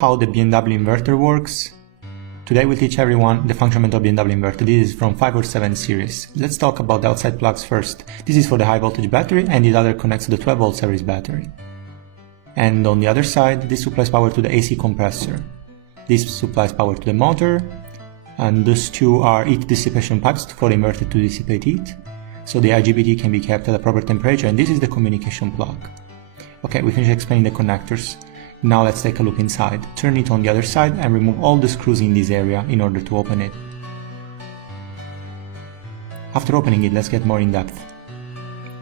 how the BMW inverter works. Today we'll teach everyone the functionament of BMW inverter. This is from 5 or 7 series. Let's talk about the outside plugs first. This is for the high voltage battery and the other connects to the 12 volt series battery. And on the other side, this supplies power to the AC compressor. This supplies power to the motor, and those two are heat dissipation pipes for the inverter to dissipate heat. So the IGBT can be kept at a proper temperature, and this is the communication plug. Okay, we finished explaining the connectors. Now let's take a look inside. Turn it on the other side and remove all the screws in this area in order to open it. After opening it, let's get more in depth.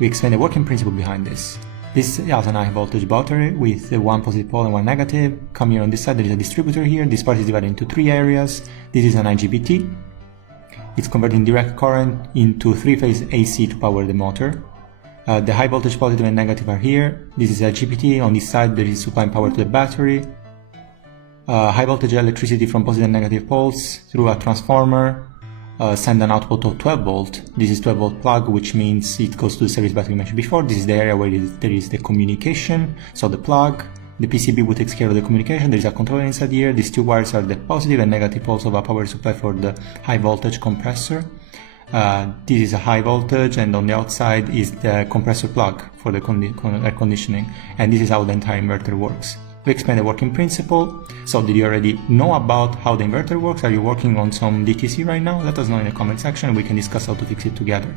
We explain the working principle behind this. This has an high voltage battery with one positive pole and one negative. Come here on this side, there is a distributor here. This part is divided into 3 areas. This is an IGBT. It's converting direct current into 3-phase AC to power the motor. The high voltage positive and negative are here. This is IGBT. On this side there is supplying power to the battery. High voltage electricity from positive and negative poles through a transformer send an output of 12 volt. This is 12 volt plug, which means it goes to the series battery we mentioned before. This is the area where there is the communication, so the plug. The PCB will take care of the communication. There is a controller inside here. These 2 wires are the positive and negative poles of a power supply for the high voltage compressor. This is a high voltage, and on the outside is the compressor plug for the air conditioning, and this is how the entire inverter works. We explained the working principle. So did you already know about how the inverter works? Are you working on some DTC right now? Let us know in the comment section and we can discuss how to fix it together.